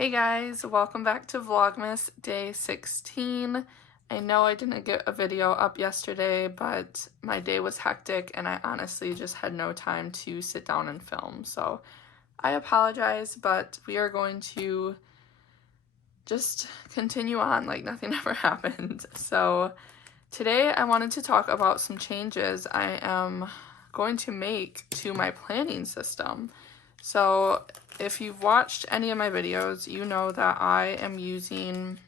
Hey guys, welcome back to Vlogmas Day 16. I know I didn't get a video up yesterday, but my day was hectic and I honestly just had no time to sit down and film. So I apologize, but we are going to just continue on like nothing ever happened. So today I wanted to talk about some changes I am going to make to my planning system. So if you've watched any of my videos, you know that I am using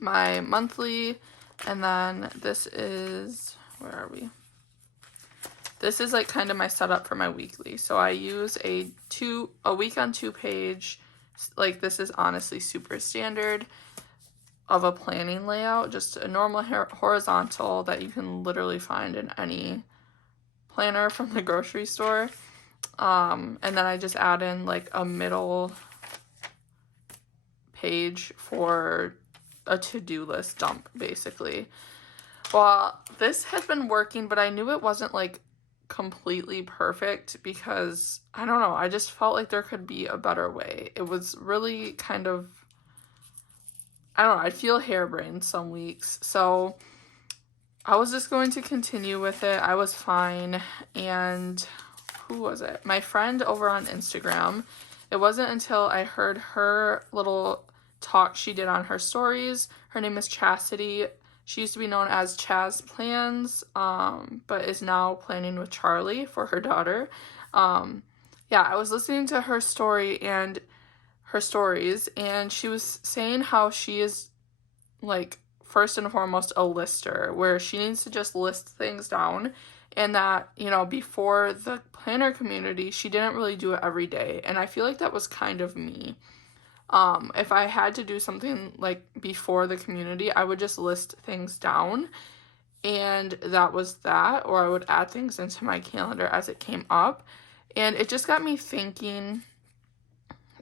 my monthly, and then this is, where are we? This is like kind of my setup for my weekly. So I use a week on 2 page, like this is honestly super standard of a planning layout, just a normal horizontal that you can literally find in any planner from the grocery store. And then I just add in like a middle page for a to-do list dump, basically. Well, this had been working, but I knew it wasn't like completely perfect because, I don't know, I just felt like there could be a better way. It was really kind of, I don't know, I feel harebrained some weeks. So I was just going to continue with it. I was fine. And who was it? My friend over on Instagram. It wasn't until I heard her little talk she did on her stories. Her name is Chastity. She used to be known as Chaz Plans, but is now planning with Charlie for her daughter. Yeah, I was listening to her story and her stories, and she was saying how she is like first and foremost a lister, where she needs to just list things down, and that, you know, before the planner community, she didn't really do it every day, and I feel like that was kind of me. If I had to do something like before the community, I would just list things down, and that was that, or I would add things into my calendar as it came up, and it just got me thinking,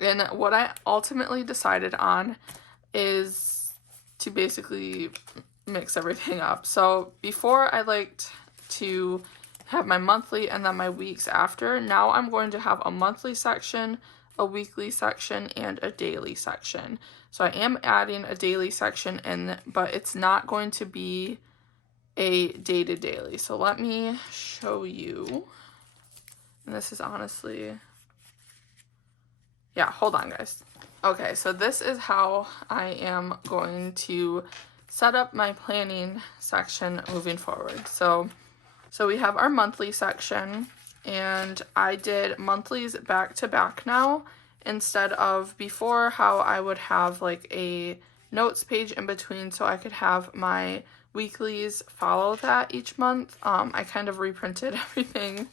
and what I ultimately decided on is to basically mix everything up. So before I liked to have my monthly and then my weeks after. Now I'm going to have a monthly section, a weekly section, and a daily section. So I am adding a daily section in, but it's not going to be a day-to-daily. So let me show you. And this is honestly, yeah, hold on guys. Okay, so this is how I am going to set up my planning section moving forward. So we have our monthly section, and I did monthlies back to back now instead of before how I would have like a notes page in between so I could have my weeklies follow that each month. I kind of reprinted everything.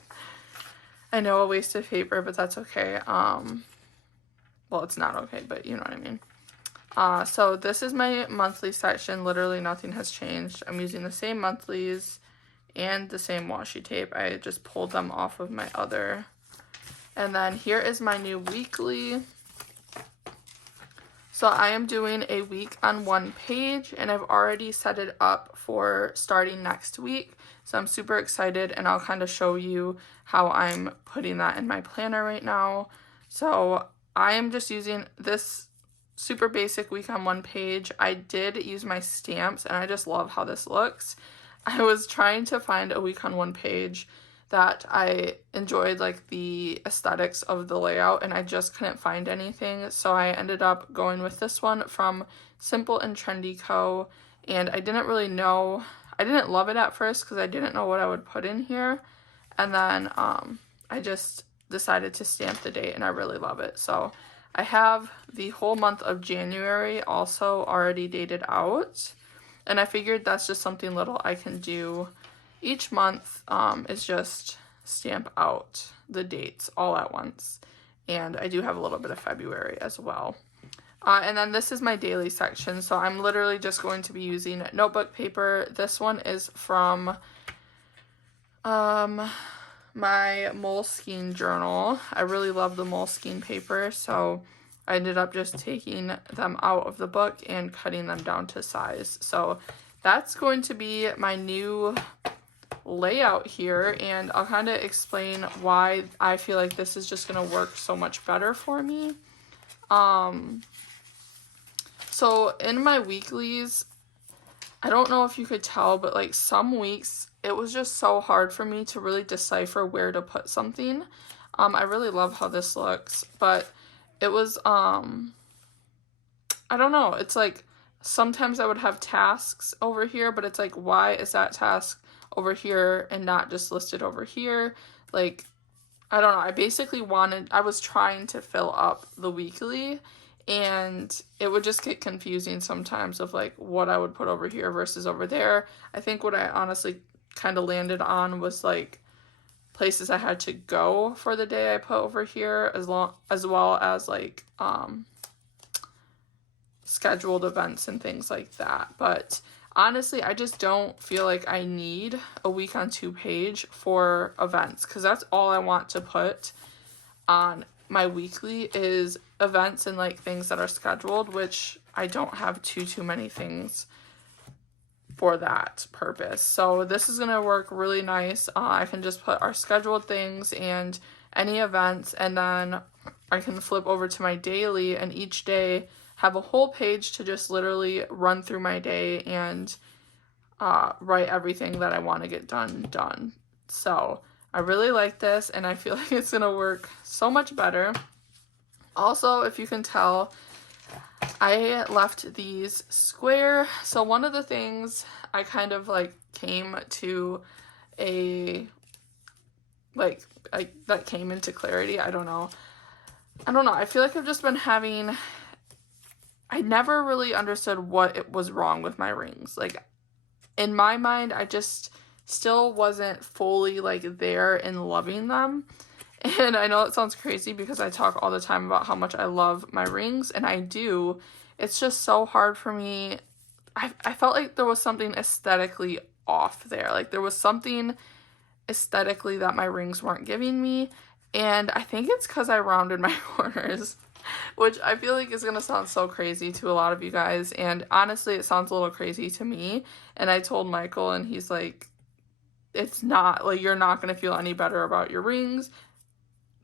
I know, a waste of paper, but that's okay. Well, it's not okay, but you know what I mean. So this is my monthly section. Literally nothing has changed. I'm using the same monthlies and the same washi tape. I just pulled them off of my other. And then here is my new weekly. So I am doing a week on 1 page, and I've already set it up for starting next week. So I'm super excited, and I'll kind of show you how I'm putting that in my planner right now. So I am just using this super basic week on 1 page. I did use my stamps, and I just love how this looks. I was trying to find a week on 1 page that I enjoyed, like the aesthetics of the layout, and I just couldn't find anything. So I ended up going with this one from Simple and Trendy Co. And I didn't really know, I didn't love it at first because I didn't know what I would put in here. And then I just decided to stamp the date, and I really love it. So I have the whole month of January also already dated out. And I figured that's just something little I can do each month, is just stamp out the dates all at once. And I do have a little bit of February as well. And then this is my daily section. So I'm literally just going to be using notebook paper. This one is from my Moleskine journal. I really love the Moleskine paper, so I ended up just taking them out of the book and cutting them down to size. So that's going to be my new layout here, and I'll kind of explain why I feel like this is just going to work so much better for me. So in my weeklies, I don't know if you could tell, but like some weeks it was just so hard for me to really decipher where to put something. I really love how this looks, but it was, I don't know. It's like sometimes I would have tasks over here, but it's like, why is that task over here and not just listed over here? Like, I don't know. I was trying to fill up the weekly, and it would just get confusing sometimes of like what I would put over here versus over there. I think what I honestly kind of landed on was like places I had to go for the day I put over here, as well as like scheduled events and things like that. But honestly, I just don't feel like I need a week on 2 page for events, because that's all I want to put on my weekly is events and like things that are scheduled, which I don't have too many things for that purpose. So this is gonna work really nice. I can just put our scheduled things and any events, and then I can flip over to my daily, and each day have a whole page to just literally run through my day and write everything that I want to get done. So I really like this, and I feel like it's gonna work so much better. Also, if you can tell, I left these square. So one of the things I kind of like came to that came into clarity. I don't know. I feel like I've just been having, I never really understood what it was wrong with my rings. Like in my mind, I just still wasn't fully like there in loving them. And I know it sounds crazy because I talk all the time about how much I love my rings, and I do. It's just so hard for me. I felt like there was something aesthetically off there. Like there was something aesthetically that my rings weren't giving me. And I think it's because I rounded my corners, which I feel like is going to sound so crazy to a lot of you guys. And honestly, it sounds a little crazy to me. And I told Michael, and he's like, it's not, like, you're not going to feel any better about your rings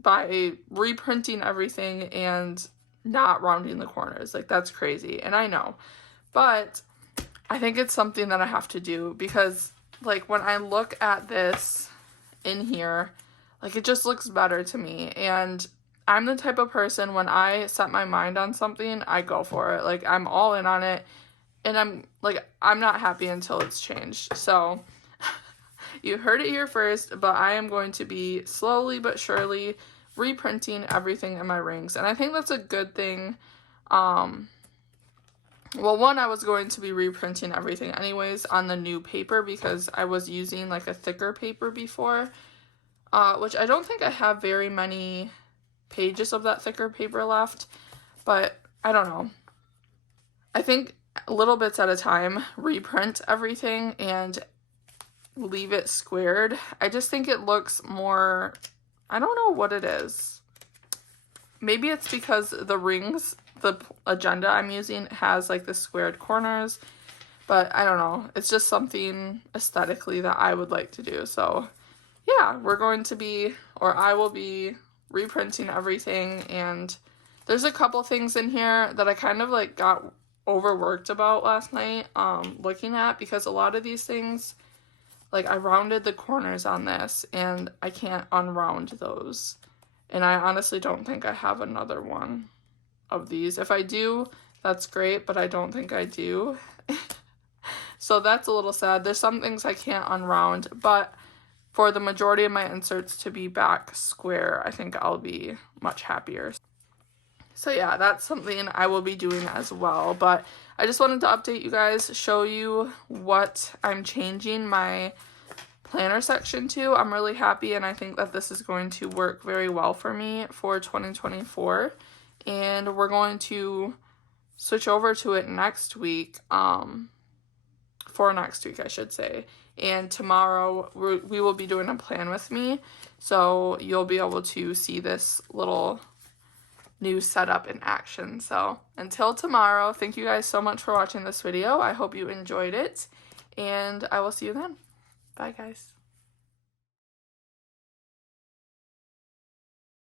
by reprinting everything and not rounding the corners. Like, that's crazy. And I know. But I think it's something that I have to do because, like, when I look at this in here, like, it just looks better to me. And I'm the type of person, when I set my mind on something, I go for it. Like, I'm all in on it. And I'm not happy until it's changed. So you heard it here first, but I am going to be slowly but surely reprinting everything in my rings. And I think that's a good thing. Well, one, I was going to be reprinting everything anyways on the new paper because I was using like a thicker paper before, which I don't think I have very many pages of that thicker paper left, but I don't know. I think little bits at a time, reprint everything and leave it squared. I just think it looks more, I don't know what it is. Maybe it's because the rings, the agenda I'm using has like the squared corners, but I don't know. It's just something aesthetically that I would like to do. So yeah, I will be reprinting everything, and there's a couple things in here that I kind of like got overworked about last night looking at, because a lot of these things, like, I rounded the corners on this and I can't unround those, and I honestly don't think I have another one of these. If I do, that's great, but I don't think I do. So that's a little sad. There's some things I can't unround, but for the majority of my inserts to be back square, I think I'll be much happier. So yeah, that's something I will be doing as well. But I just wanted to update you guys, show you what I'm changing my planner section to. I'm really happy, and I think that this is going to work very well for me for 2024. And we're going to switch over to it next week, for next week, I should say. And tomorrow we will be doing a plan with me, so you'll be able to see this little new setup in action. So until tomorrow, thank you guys so much for watching this video. I hope you enjoyed it, and I will see you then. Bye, guys.